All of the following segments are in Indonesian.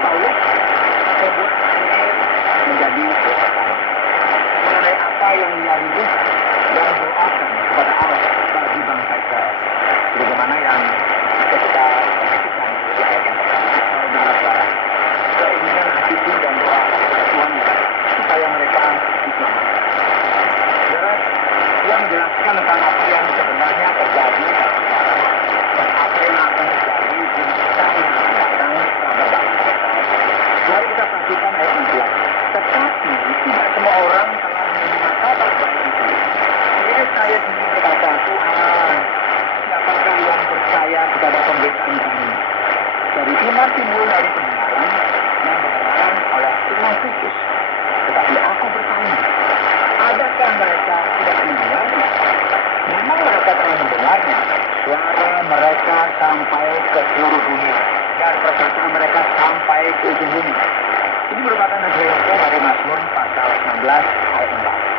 Paulus membuat Daniel menjadi berkata mengenai apa yang ia rindukan dan doakan kepada Allah bagi bangsa Israel. Bagaimana yang bisa kita perhatikan di ayat yang pertama. Saudara-saudara, keinginan hatiku dan doa kepada Tuhan supaya mereka diselamatkan. Saudara, yang menjelaskan tentang apa yang sebenarnya terjadi dalam sekarang dan apa yang akan terjadi di masa yang akan datang terhadap bangsa Israel. Mari kita perhatikan ayat 16. Tetapi tidak semua orang telah menerima kabar baik itu. Saya sendiri berkata, Tuhan, siapakah yang percaya kepada pemberitaan kami? Dari iman timbul dari pendengaran dan pendengaran oleh firman Kristus. Tetapi aku bertanya, adakah mereka tidak mendengarnya? Memang mereka telah mendengarnya. Suara mereka sampai ke seluruh dunia dan perkataan mereka sampai ke ujung bumi. Ini merupakan referensi dari Mazmur pasal 16 ayat 4.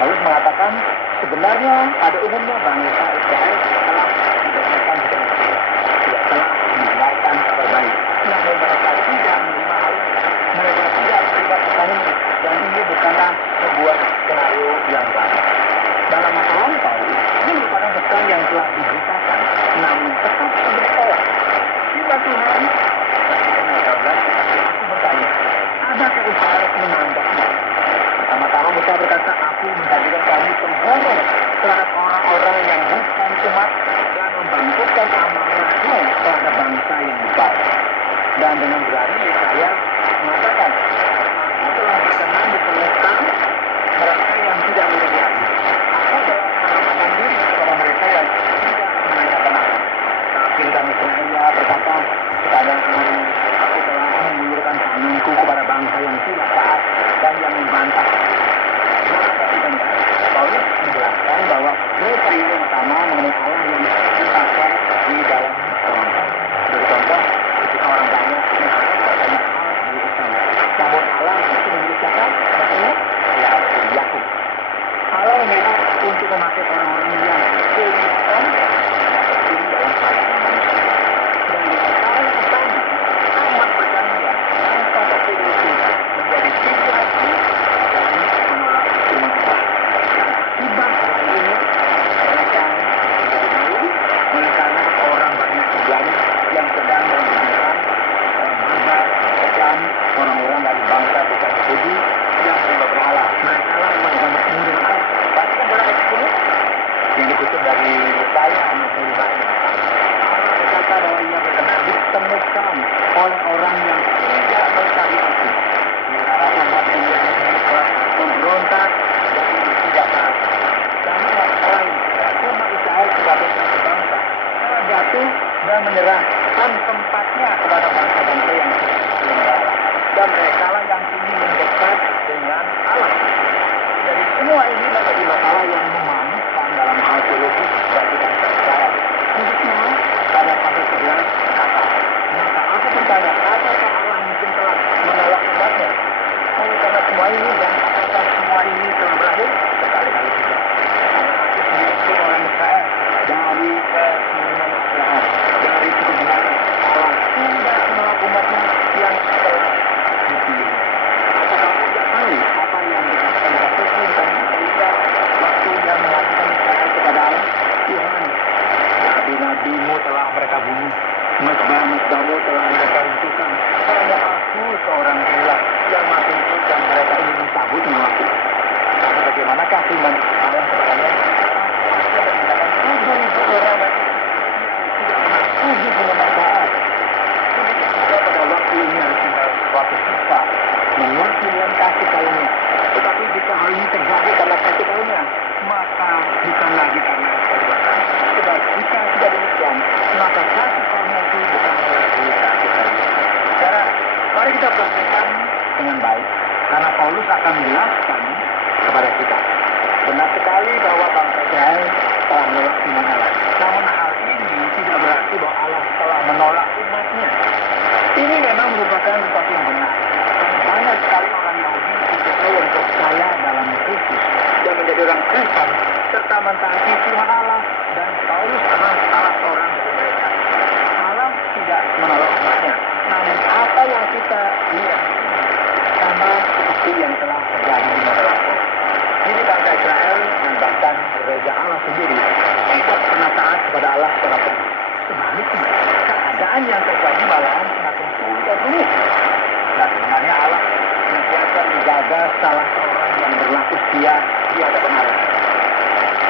Paulus mengatakan, sebenarnya pada umumnya bangsa Israel telah mendengarkan tidak telah mendengarkan kabar baik. Namun mereka tidak menerima hal ini. Mereka tidak menerima pesan ini. Dan ini bukanlah sebuah skenario yang baru. Dalam masa lampau, ini merupakan pesan yang telah diberitakan, namun tetap ditolak. Firman Tuhan, aku bertanya, adakah Israel menanggapnya? Pertama-tama Musa berkata, aku menjadikan kamu penghormat terhadap orang-orang yang bukan umat dan membangkitkan amarahmu terhadap bangsa yang lupa. Dan dengan berani saya mengatakan, aku telah berkenan diperlukan mereka yang tidak menjadi aku. Aku telah mengatakan diri kepada mereka yang tidak menanyakan aku. Tapi kami Israel berkata, sekarang hari aku telah mengulurkan tanganku kepada bangsa yang tidak taat dan yang membantah. Paulus menjelaskan bahwa mereka yang utama mengenai Allah yang dipakai di dalam contoh. Sebagai contoh, ketika orang banyak mengharap banyak hal sebagai utama. Namun Allah itu memilih siapa? Katanya, Yakub. Allah memilih untuk memakai orang-orang yang kelihatan seperti dalam keadaan manusia. Dan di perkara yang utama, amat berjanji tanpa terpilih menjadi situasi dan menolak firman Allah. Akibat dari ini, mereka menjadi oleh karena orang banyak sebenarnya yang sedang menggunakan mazhab Islam, orang-orang dari bangsa bukan Yahudi yang tidak berhala. Mereka lah yang bertemu dengan Allah. Baca dalam ayat 10 yang dikutip dari Yesaya 65. Allah berkata bahwa ia berkenan ditemukan oleh orang yang tidak mencari aku. Sementara umat yang memberontak dan tidak taat. Karena masalah umat Israel sebagai satu bangsa telah jatuh dan menyerahkan tempatnya kepada bangsa-bangsa yang berhala. Dan mereka lah yang kini mendekat dengan Allah. Jadi semua ini menjadi masalah yang memalukan dalam hal teologis bagi bangsa Israel. Khususnya pada pasal 11 kata, maka aku bertanya, apakah Allah mungkin telah menolak umatnya? Oleh karena semua ini dan apakah semua ini telah berakhir? Berkali-kali tidak. Karena aku sendiri pun orang Israel dari keturunan Abraham, dari keturunan Allah tidak menolak umatnya yang telah dipilih. Apakah kamu tidak tahu apa yang dikatakan Rasulullah tentang Isa waktu dia mengajukan Israel kepada Allah? Tuhan, nabi-nabimu telah mereka bunuh, mesbah-mesbahmu telah mereka runtuhkan. Hanya aku seorang gila yang masih hidup dan mereka ingin mencabut nyawaku. Tapi bagaimanakah firman Allah kepadanya? Aku akan menggunakan 7.000 orang yang tidak pernah sujud menyembah Baal. Demikian juga pada waktu ini harus tinggal suatu sifat mengerti dengan kasih karunia. Tetapi jika hal ini terjadi karena kasih karunia, maka bukan lagi karena perbuatan. Sebab jika tidak demikian, maka kasih karunia itu bukan lagi kasih karunia. Saudara, mari kita perhatikan dengan baik, karena Paulus akan menjelaskan kepada kita. Benar sekali bahwa bangsa Israel telah menolak firman Allah. Namun hal ini tidak berarti bahwa Allah telah menolak umatnya. Ini memang merupakan sesuatu yang benar. Dan banyak sekali orang Yahudi Israel yang percaya dalam Kristus dan menjadi orang Kristen serta mentaati firman Allah, dan Paulus adalah salah seorang dari mereka. Allah tidak menolak umatnya. Namun apa yang kita setia di hadapan Allah.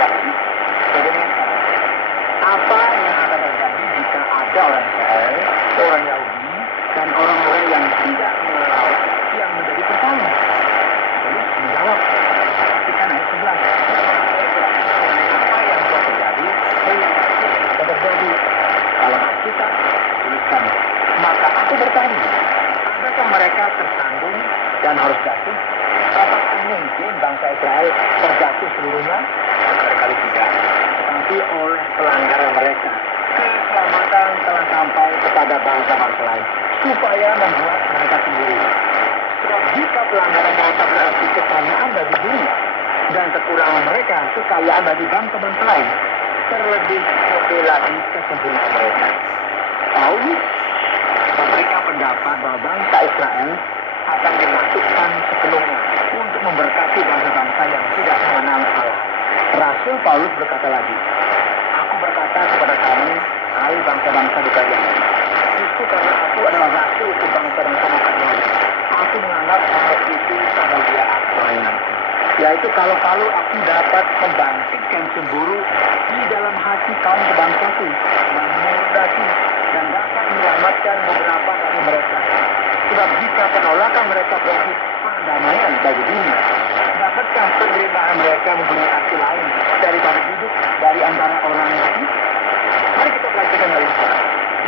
Jadi, bagaimana? Apa yang akan terjadi jika ada orang Israel, orang Yahudi, dan orang-orang yang tidak melawan yang menjadi pesaing? Paulus menjawab, perhatikan ayat 11. Apa yang telah terjadi, akan terjadi. Dalam Alkitab tuliskan, maka aku bertanya, adakah mereka tersandung dan harus jatuh? Apakah mungkin bangsa Israel terjatuh seluruhnya? Barangkali tidak. Tetapi oleh pelanggaran mereka, keselamatan telah sampai kepada bangsa-bangsa lain, supaya membuat mereka sendiri. Sebab jika pelanggaran mereka berarti kekayaan bagi dunia, dan kekurangan mereka kekayaan bagi bangsa-bangsa lain, terlebih lagi kesempurnaan mereka. Paulus memberikan pendapat bahwa bangsa Israel akan dimasukkan sepenuhnya untuk memberkati bangsa-bangsa yang tidak mengenal Allah. Rasul Paulus berkata lagi, aku berkata kepada kamu, hai bangsa-bangsa di kalian, justru karena aku adalah rasul untuk bangsa-bangsa Makedonia, aku menganggap hal itu kemuliaan pelayananku. Yaitu kalau aku dapat membangkitkan cemburu di dalam hati kaum sebangsaku, memudaki dan dapat menyelamatkan beberapa dari mereka. Sebab jika penolakan mereka berarti perdamaian bagi dunia, dapatkah penderitaan mereka mempunyai arti lain daripada hidup dari antara orang Yahudi? Mari kita pelajari hal ini.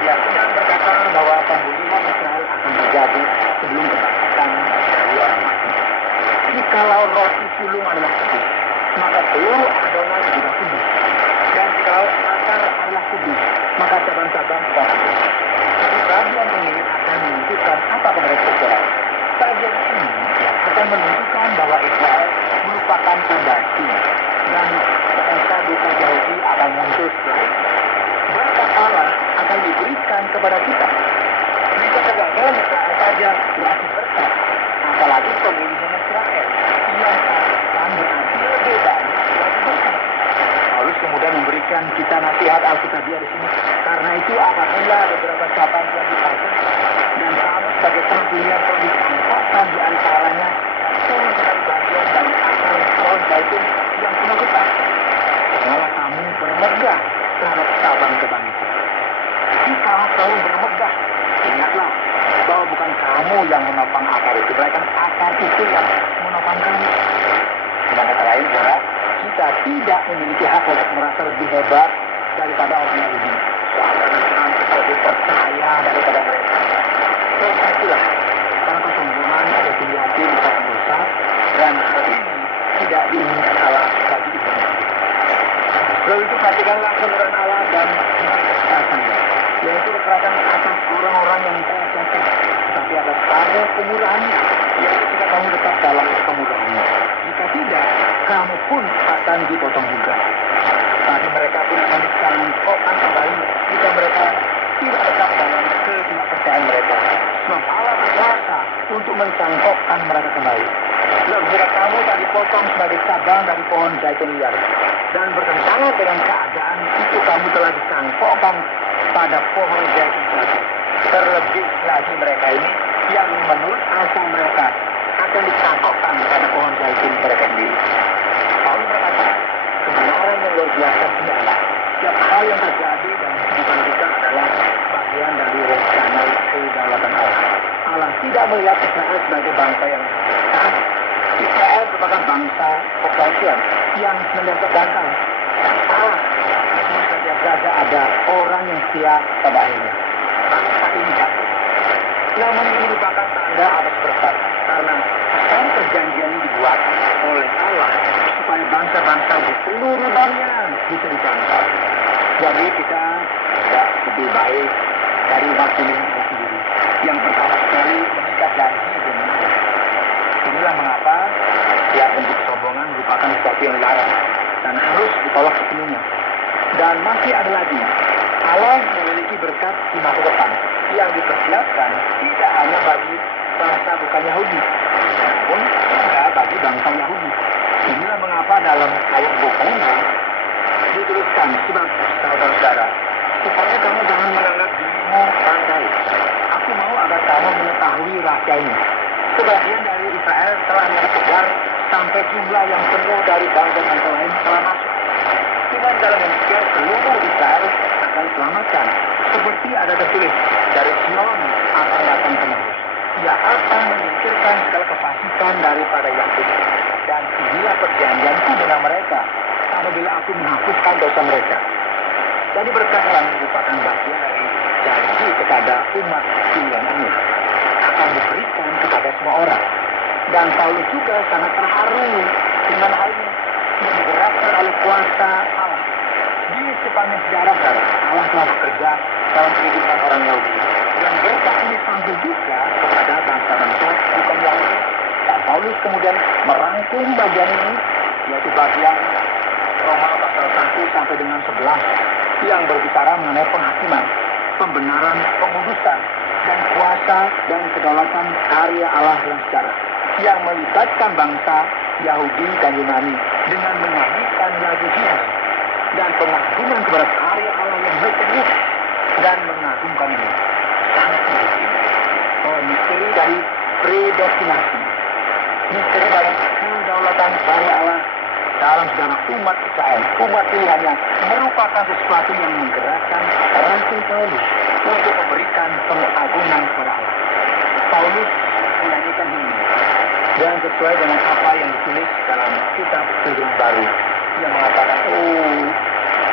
Dia sedang berkata bahwa pembunuhan Israel akan terjadi sebelum kebangkitan dari orang mati. Jikalau roti sulung adalah kudus, maka seluruh adonan juga kudus. Dan jikalau akar adalah kudus, maka cabang-cabang juga kudus. Bagian ini akan menunjukkan apa kepada Israel. Bagian ini akan menunjukkan bahwa Israel merupakan fondasi dan bangsa bukan Yahudi akan muncul setelah itu. Berkat Allah akan diberikan kepada kita. Jika kegagalan Israel saja berarti berkat, apalagi pemilihan Israel yang akan berarti lebih banyak berarti berkat. Paulus kemudian memberikan kita nasihat Alkitabiah di sini. Karena itu apabila beberapa cabang yang dipakai dan kamu sebagai pilihan perlu ditangkapkan di antaranya turun dari bagian dari akar pohon zaitun yang penuh getah. Janganlah kamu bermegah terhadap cabang-cabang itu. Jika kamu bermegah, ingatlah bahwa bukan kamu yang menopang akar itu, melainkan akar itu yang menopang kamu. Dengan kata lain, saudara, kita tidak memiliki hak untuk merasa lebih hebat daripada orang Yahudi. Seakan-akan kita lebih percaya daripada mereka. Karena itulah, karena kesombongan ada tinggi hati bukan dosa, dan hal ini tidak diinginkan Allah bagi Ibrahim. Lalu itu perhatikanlah kemurahan Allah dan kekerasannya, yaitu kekerasan atas orang-orang yang telah jatuh, tetapi atas kamu kemurahannya, yaitu jika kamu tetap dalam kemurahannya. Jika tidak, kamu pun akan dipotong juga. Tapi mereka pun akan disangkokkan kembali jika mereka tidak tetap dalam ketidakpercayaan mereka. Sebab Allah berkuasa untuk mencangkokkan mereka kembali. Sebab jika kamu tak dipotong sebagai cabang dari pohon zaitun liar dan bertentangan dengan keadaan itu, kamu telah dicangkokkan pada pohon zaitun jatuh. Terlebih lagi mereka ini yang menurut asal mereka akan dicangkokkan pada pohon zaitun mereka sendiri. Paulus berkata, kebenaran yang luar biasa ini adalah setiap hal yang terjadi dalam kehidupan kita adalah bagian dari rencana kedaulatan Allah. Allah tidak melihat Israel sebagai bangsa yang taat. Israel merupakan bangsa perselisihan yang senantiasa gagal. Allah senantiasa ada orang yang setia pada akhirnya. Bangsa ini jatuh. Namun ini merupakan tanda atas berkat, karena kan perjanjian ini dibuat oleh Allah supaya bangsa-bangsa di seluruh dunia bisa dijangkau. Jadi kita tidak lebih baik dari umat pilihan Allah sendiri. Yang pertama sekali mengikat janji dengan Allah. Inilah mengapa setiap bentuk kesombongan merupakan sesuatu yang dilarang dan harus ditolak sepenuhnya. Dan masih ada lagi, Allah memiliki berkat di masa depan yang dipersiapkan tidak hanya bagi bangsa bukan Yahudi, namun juga bagi bangsa Yahudi. Inilah mengapa dalam ayat 26 dituliskan, sebab saudara-saudara, supaya kamu jangan menganggap dirimu pandai. Aku mau agar kamu mengetahui rahasia ini. Sebagian dari Israel Israel telah menyebar sampai jumlah yang penuh dari bangsa-bangsa lain telah masuk. Dengan dalam demikian seluruh Israel akan diselamatkan. Seperti ada tertulis, dari Sion akan datang penebus. Ia akan menyingkirkan segala kefasikan daripada Yakub. Dan inilah perjanjianku dengan mereka apabila aku menghapuskan dosa mereka. Jadi berkat telah merupakan bagian dari janji kepada umat pilihan ini akan diberikan kepada semua orang. Dan Paulus juga sangat terharu dengan hal ini yang digerakkan oleh kuasa Allah. Di sepanjang sejarah Allah telah bekerja dalam kehidupan orang Yahudi. Dan berkat ini sampai juga kepada bangsa-bangsa bukan Yahudi. Dan Paulus kemudian merangkum bagian ini, yaitu bagian Roma pasal 1 sampai dengan 11 yang berbicara mengenai penghakiman, pembenaran, pengudusan, dan kuasa dan kedaulatan karya Allah yang sejarah yang melibatkan bangsa Yahudi dan Yunani dengan menyanyikan lagu himne dan pengagungan kepada karya Allah yang misterius dan mengagumkan ini sangat mungkin. Oh, misteri dari predestinasi, misteri dari kedaulatan karya Allah dalam sejarah umat Israel, umat pilihannya merupakan sesuatu yang menggerakkan Rasul Paulus untuk memberikan pengagungan kepada Allah. Paulus menyanyikan ini dan sesuai dengan apa yang ditulis dalam kitab Perjanjian Baru yang mengatakan, oh,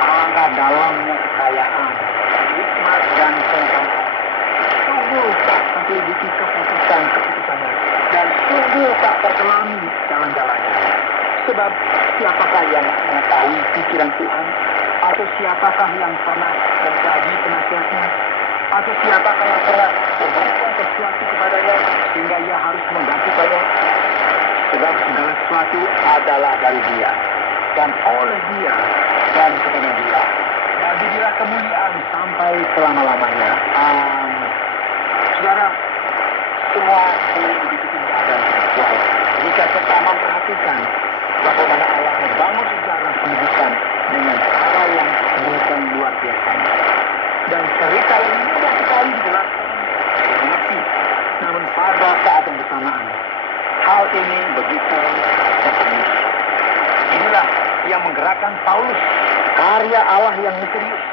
alangkah dalamnya kekayaan, hikmat dan pengetahuan. Sungguh tak terselidiki keputusannya dan sungguh tak terkelami jalan-jalannya. Sebab siapakah yang mengetahui pikiran Tuhan? Atau siapakah yang pernah mengkaji penasihatnya? Atau siapakah yang pernah memberikan sesuatu kepadanya sehingga ia harus menggantikannya? Sebab segala sesuatu adalah dari Dia dan oleh Dia dan kepada Dia. Bagi Dia kemuliaan sampai selama-lamanya. Amin. Saudara, semua ini begitu indah dan sesuai. Jika kita memperhatikan bagaimana Allah membangun sejarah penebusan dengan cara yang bukan luar biasa. Dan cerita ini mudah sekali dijelaskan, dimengerti. Namun pada saat yang bersamaan, hal ini begitu serius. Inilah yang menggerakkan Paulus, karya Allah yang misterius,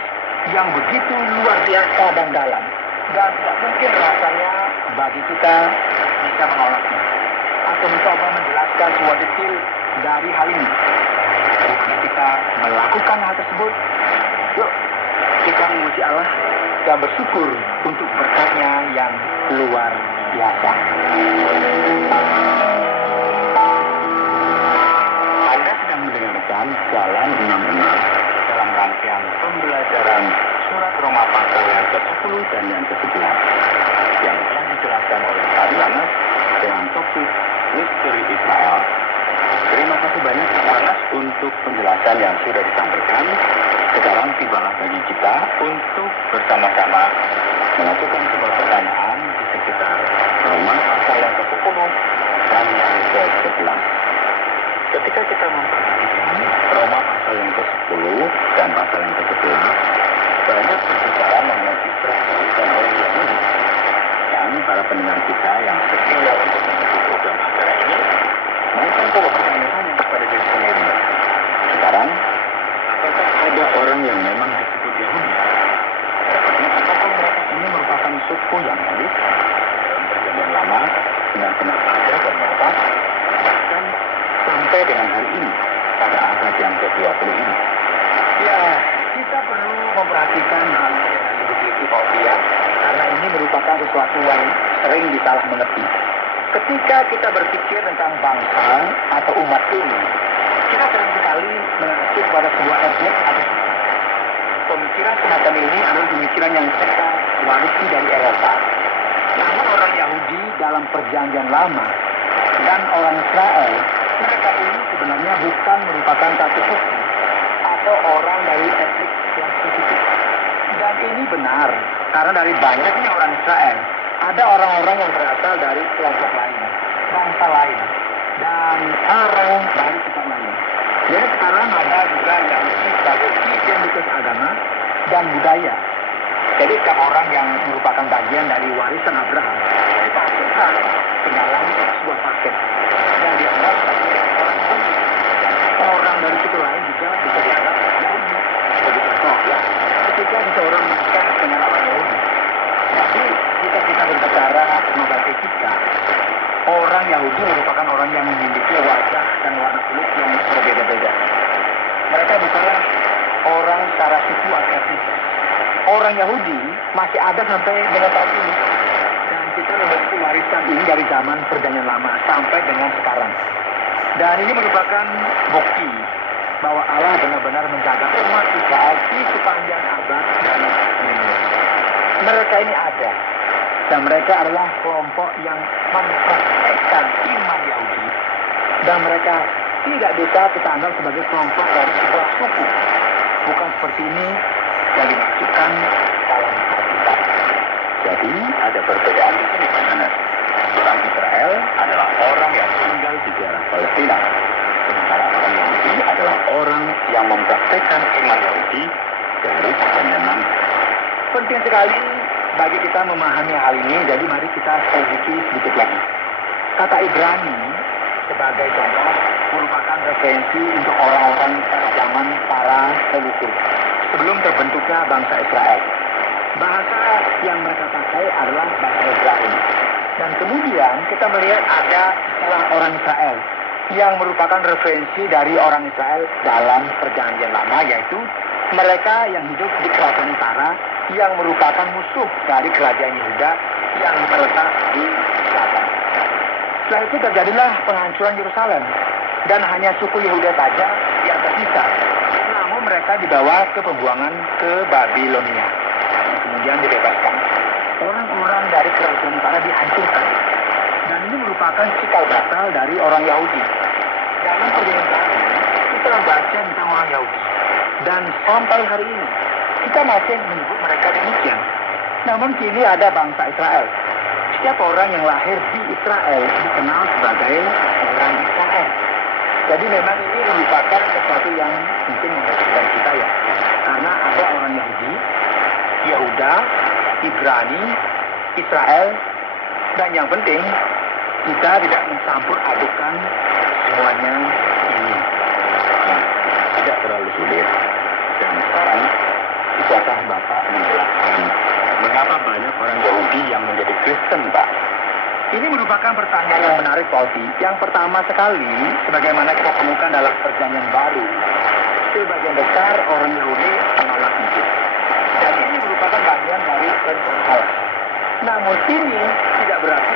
yang begitu luar biasa dan dalam. Dan tidak mungkin rasanya bagi kita bisa menolaknya atau mencoba menjelaskan semua detail dari hal ini. Bukan kita melakukan hal tersebut, yuk kita memuji Allah dan bersyukur untuk berkat-Nya yang luar biasa. Anda sedang mendengarkan Jalan 66 dalam rangkaian pembelajaran surat Roma pasal yang ke-10 dan yang ke-11 yang telah dijelaskan oleh Pak Yohanes dengan topik Misteri Israel. Terima kasih banyak Yohanes untuk penjelasan yang sudah disampaikan. Sekarang tibalah bagi kita untuk bersama-sama mengajukan sebuah pertanyaan di sekitar Roma pasal yang ke-10 dan yang ke-11. Ketika kita memperhatikan Roma pasal yang ke-10 dan pasal yang ke-11, banyak berbicara mengenai Israel dan orang Yahudi. Dan para pendengar kita yang setia untuk mengikuti program acara ini, mungkin coba pertanyaannya kepada diri sendiri. Sekarang, apakah ada orang yang memang disebut Yahudi? Apakah mereka ini merupakan suku yang elit dalam perjanjian lama benar-benar ada dan nyata? Bahkan sampai dengan hari ini, pada abad yang ke-20 ini. Ya, kita perlu memperhatikan hal yang begitu obvious, karena ini merupakan sesuatu yang sering disalah mengerti. Ketika kita berpikir tentang bangsa atau umat ini, kita sering sekali mengacu kepada sebuah etnik atau suku. Pemikiran semacam ini adalah pemikiran yang kita warisi dari Eropa. Namun orang Yahudi dalam perjanjian lama dan orang Israel, mereka ini sebenarnya bukan merupakan satu suku atau orang dari etnik yang spesifik. Dan ini benar, karena dari banyaknya orang Israel, ada orang-orang yang berasal dari kelompok lain, bangsa lain, dan orang dari tempat lain. Jadi sekarang ada juga yang sebagai identitas agama dan budaya. Jadi setiap orang yang merupakan bagian dari warisan Abraham dimasukkan ke dalam sebuah paket Orang Yahudi merupakan orang yang memiliki wajah dan warna kulit yang berbeda-beda. Mereka bukanlah orang secara suku agresif. Orang Yahudi masih ada sampai dengan saat ini. Dan kita memiliki warisan ini dari zaman Perjanjian Lama sampai dengan sekarang. Dan ini merupakan bukti bahwa Allah benar-benar menjaga umat Israel di sepanjang abad dan dunia. Mereka ini ada. Dan mereka adalah kelompok yang mempraktekkan iman Yahudi. Dan mereka tidak bisa kita anggap sebagai kelompok dari sebuah suku. Bukan seperti ini yang dimaksudkan dalam Alkitab. Jadi ada perbedaan di sini, teman-teman. Orang Israel adalah orang yang tinggal di daerah Palestina. Sementara orang Yahudi adalah orang yang mempraktekkan iman Yahudi dari Perjanjian Lama. Penting sekali bagi kita memahami hal ini, jadi mari kita selidiki sedikit lagi. Kata Ibrani sebagai contoh merupakan referensi untuk orang-orang pada zaman para leluhur sebelum terbentuknya bangsa Israel. Bahasa yang mereka pakai adalah bahasa Ibrani. Dan kemudian kita melihat ada istilah orang Israel yang merupakan referensi dari orang Israel dalam Perjanjian Lama, yaitu mereka yang hidup di kerajaan utara yang merupakan musuh dari kerajaan Yehuda yang terletak di selatan. Setelah itu terjadilah penghancuran Yerusalem dan hanya suku Yehuda saja yang tersisa. Namun mereka dibawa ke pembuangan ke Babilonia. Kemudian dibebaskan. Orang-orang dari kerajaan utara dihancurkan. Dan ini merupakan cikal bakal dari orang Yahudi. Dalam Perjanjian Baru kita membaca tentang orang Yahudi. Dan sampai hari ini kita masih menyebut mereka demikian. Namun kini ada bangsa Israel. Setiap orang yang lahir di Israel dikenal sebagai orang Israel. Jadi memang ini merupakan sesuatu yang mungkin membedakan kita ya. Karena ada orang Yahudi, Yehuda, Ibrani, Israel, dan yang penting kita tidak mencampur adukan semuanya ini. Nah, tidak terlalu sulit. Dan sekarang bisakah Bapak menjelaskan mengapa banyak orang Yahudi yang menjadi Kristen, Pak? Ini merupakan pertanyaan yang menarik, Pak Oti. Yang pertama sekali, sebagaimana kita temukan dalam Perjanjian Baru, sebagian besar orang Yahudi menolak Injil. Dan ini merupakan bagian dari rencana Allah. Namun ini tidak berarti